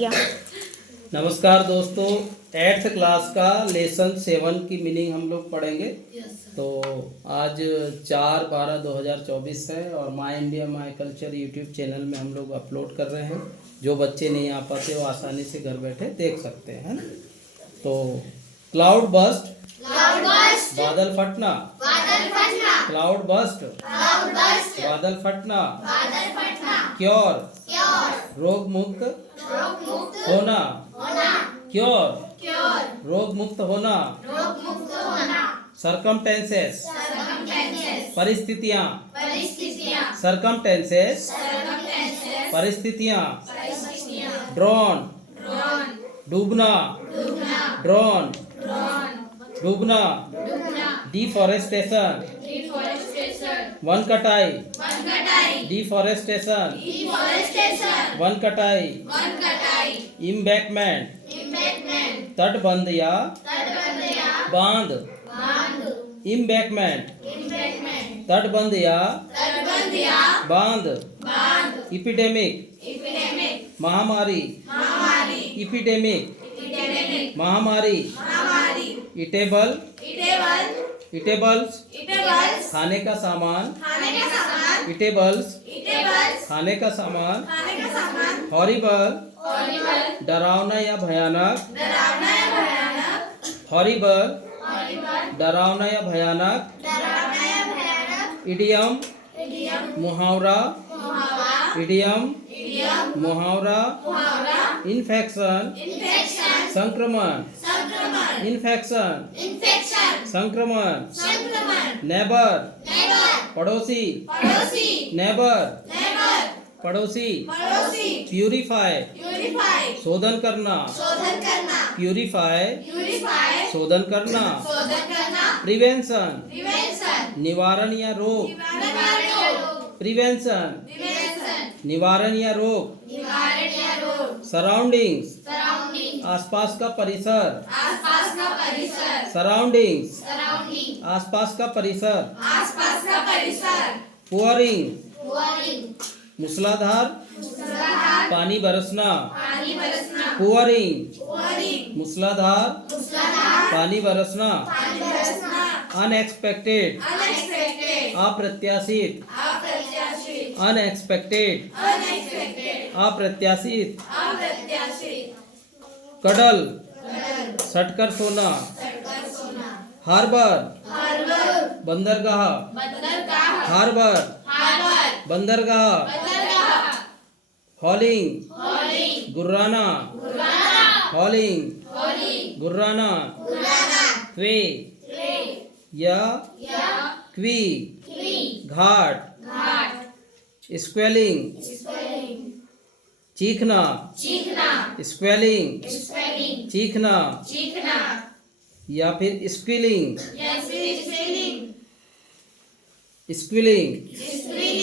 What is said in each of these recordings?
नमस्कार दोस्तों, 8th class का लेसन 7 की मीनिंग हम लोग पढ़ेंगे। तो आज 4/12/2024 है और my India my culture YouTube channel में हम लोग अपलोड कर रहे हैं। जो बच्चे नहीं आ पाते वो आसानी से घर बैठे देख सकते हैं। तो क्लाउड बस्ट, बादल फटना, क्लाउड बस्ट, बादल फटना, क्योर, रोग मुक्त होना, क्योर, रोग मुक्त होना, सरकमटेंसेस, परिस्थितियां, सरकमटेंसेस, परिस्थितियां, ड्रोन, डूबना, ड्रोन, डूबना, डिफॉरेस्टेशन, वन कटाई, डिफॉरेस्टेशन, वन कटाई, इम्बैकमेंट, तटबंध या बांध, इम्बैकमेंट, तटबंध या बांध, इपिडेमिक, महामारी, इपिडेमिक, महामारी, इटेबल, इटेबल्स, खाने का सामान, इटेबल्स, खाने का सामान, हॉरिबल, डरावना या भयानक, हॉरिबल, डरावना या भयानक, इडियम, मुहावरा, इडियम, मुहावरा, इन्फेक्शन, संक्रमण, इन्फेक्शन, संक्रमण, नेबर, पड़ोसी, नेबर, पड़ोसी, प्यूरिफाई, शोधन करना, प्यूरिफाई, शोधन करना, प्रिवेंशन, निवारण या रोग, प्रिवेंशन, निवारण या रोग, सराउंडिंग्स, आसपास का परिसर, सराउंडिंग्स, आसपास का परिसर, पुअरिंग, मूसलाधार, पानी बरसना, पुअरिंग, मूसलाधार, पानी बरसना, अनएक्सपेक्टेड, अप्रत्याशित, अनएक्सपेक्टेड, अप्रत्याशित, कडल, सटकर सोना, हार्बर, बंदरगाह, हार्बर, बंदरगाह, हॉलिंग, गुर्राना, हॉलिंग, गुर्राना, क्वे या क्वी, घाट, स्क्वेलिंग, चीखना, स्क्वेलिंग, चीखना, या फिर स्क्विलिंग, स्क्विलिंग,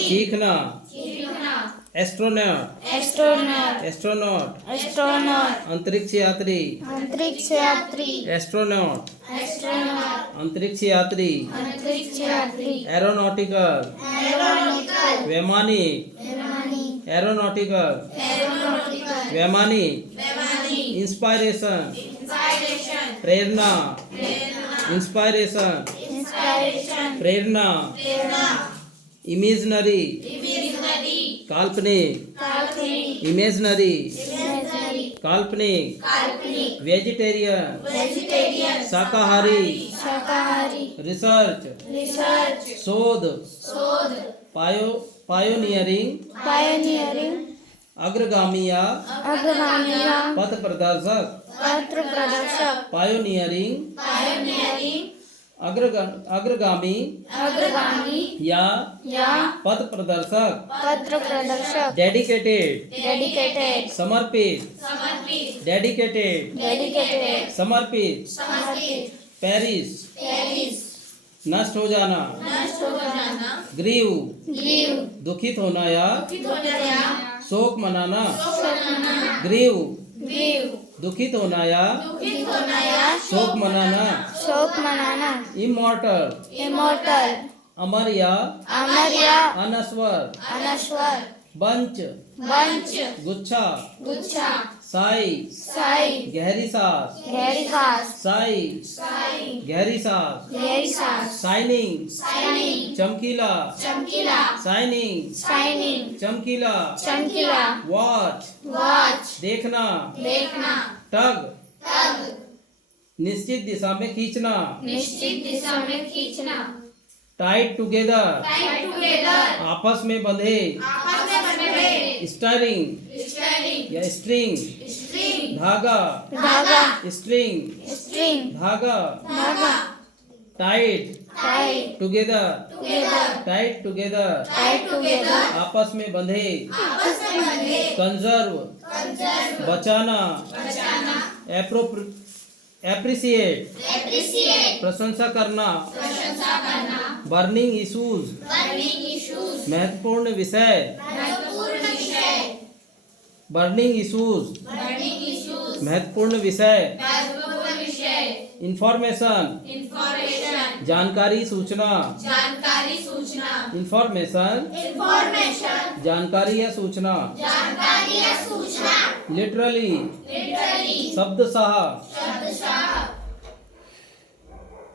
चीखना, एस्ट्रोनॉट, एस्ट्रोनॉट, अंतरिक्ष यात्री, एस्ट्रोनॉट, अंतरिक्ष यात्री, एरोनॉटिकल, वैमानिक, एरोनॉटिकल, वैमानिक, इंस्पायरेशन, प्रेरणा, इंस्पायरेशन, प्रेरणा, इमेजनरी, काल्पनिक, इमेजनरी, काल्पनिक, वेजिटेरियन, शाकाहारी, रिसर्च, शोध, पायोनियरिंग, अग्रगामी या पथ प्रदर्शक, पायोनियरिंग, अग्रगामी या पथ प्रदर्शक, डेडिकेटेड, समर्पित, डेडिकेटेड, समर्पित, पेरिस, नष्ट हो जाना, ग्रीव, दुखित होना या शोक मनाना, ग्रीव, दुखित होना या शोक मनाना, इमॉर्टल, अमर या अनश्वर, बंच, बंच, गुच्छा, गुच्छा, साई, साई, गहरी सांस, गहरी सांस, साई, साई, गहरी सांस, गहरी सांस, शाइनिंग, शाइनिंग, चमकीला, चमकीला, शाइनिंग, शाइनिंग, चमकीला, चमकीला, वॉच, वॉच, देखना, देखना, टग, टग, निश्चित दिशा में खींचना, निश्चित दिशा में खींचना, टाइट टुगेदर, टाइट टुगेदर, आपस में बंधे, आपस में बंधे, स्टारिंग स्टरिंग, या स्ट्रिंग, स्ट्रिंग, धागा, धागा, स्ट्रिंग, स्ट्रिंग, धागा, धागा, tight tight together, together, tight together, tight together, आपस में बंधे, आपस में बंधे, कंजर्व, कंजर्व, बचाना, बचाना, एप्रिसिएट, एप्रिसिएट, प्रशंसा करना, प्रशंसा करना, बर्निंग इश्यूज, बर्निंग इश्यूज, महत्वपूर्ण विषय, महत्वपूर्ण विषय, बर्निंग इश्यूज, बर्निंग इश्यूज, महत्वपूर्ण विषय, महत्वपूर्ण विषय, इंफॉर्मेशन, इंफॉर्मेशन, जानकारी सूचना, जानकारी सूचना, इंफॉर्मेशन, इंफॉर्मेशन, जानकारी या सूचना, जानकारी या सूचना, लिटरली, लिटरली, शब्दशः, शब्दशः,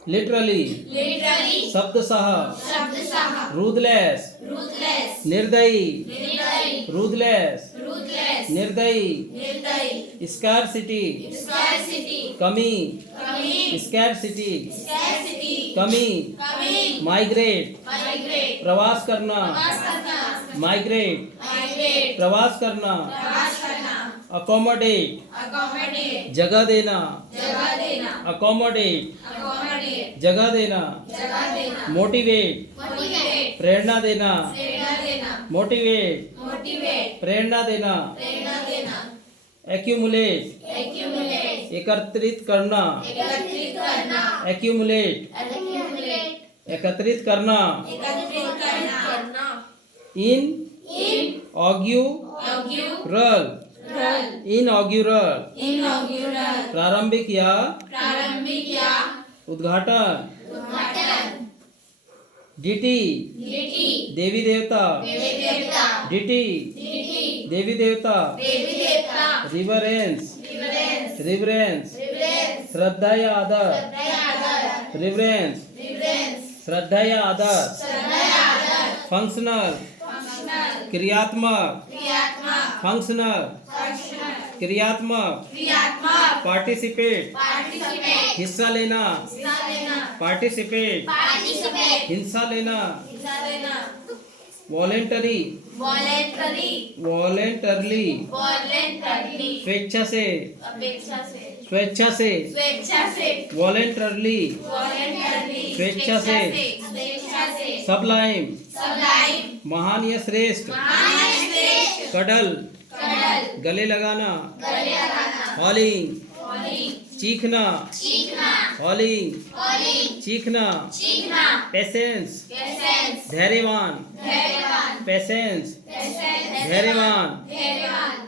लिटरली, लिटरली, शब्दशः, शब्दशः, रूथलेस, रूथलेस, निर्दयी, निर्दयी, रूथलेस, रूथलेस, निर्दयी, निर्दयी, स्कैरसिटी, स्कैरसिटी, कमी, कमी, स्कैरसिटी, स्कैरसिटी, कमी, कमी, माइग्रेट, माइग्रेट, प्रवास करना, प्रवास करना, माइग्रेट, माइग्रेट, प्रवास करना, प्रवास करना, अकोमोडेट, अकोमोडेट, जगह देना, जगह देना, अकोमोडेट, अकोमोडेट, जगह देना, जगह देना, मोटिवेट, मोटिवेट, प्रेरणा देना, प्रेरणा देना, मोटिवेट, मोटिवेट, प्रेरणा देना, प्रेरणा देना, एक्यूमुलेट, एक्यूमुलेट, एकत्रित करना, एकत्रित करना, एक्यूमुलेट, एक्यूमुलेट, एकत्रित करना, एकत्रित करना, इन इन ऑग्यूरल, इनऑग्यूरल, इनॉग्यूरल, प्रारंभिक या प्रारंभिक या उद्घाटन, उद्घाटन, डीटी, डीटी, देवी देवता, देवी देवता, डीटी, डीटी, देवी देवता, देवी देवता, रिवरेंस, रिवरेंस, रिवरेंस, रिवरेंस, श्रद्धा या आदर, श्रद्धा आदर, रिवरेंस, रिवरेंस, श्रद्धा या आदर, श्रद्धा आदर, फंक्शनल, फंक्शनल, क्रियात्मक, क्रियात्मक, फंक्शनल, फंक्शनल, क्रियात्मक, क्रियात्मक, पार्टिसिपेट, पार्टिसिपेट, हिस्सा लेना, हिस्सा लेना, पार्टिसिपेट, पार्टिसिपेट, हिस्सा लेना, हिस्सा लेना, वॉलेंटरी, वॉलेंटरी, वॉलेंटरली, वॉलेंटरली, स्वेच्छा से, अपेक्षा से, स्वेच्छा से, स्वेच्छा से, वॉलेंटरली, वॉलेंटरली, स्वेच्छा से, स्वेच्छा से, सबलाइम, सबलाइम, महान या श्रेष्ठ, महान श्रेष्ठ, कडल, कडल, गले लगाना, गले लगाना, हॉलिंग, हॉलिंग, चीखना, चीखना, हॉलिंग, हॉलिंग, चीखना, चीखना, पेशेंस, पेशेंस, धैर्यवान, धैर्यवान, पेशेंस, पेशेंस, धैर्यवान, धैर्यवान,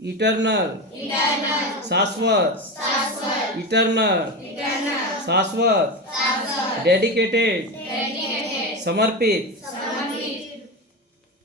इटर्नल, इटर्नल, शाश्वत, शाश्वत, इटर्नल, इटर्नल, शाश्वत, शाश्वत, डेडिकेटेड, डेडिकेटेड, समर्पित,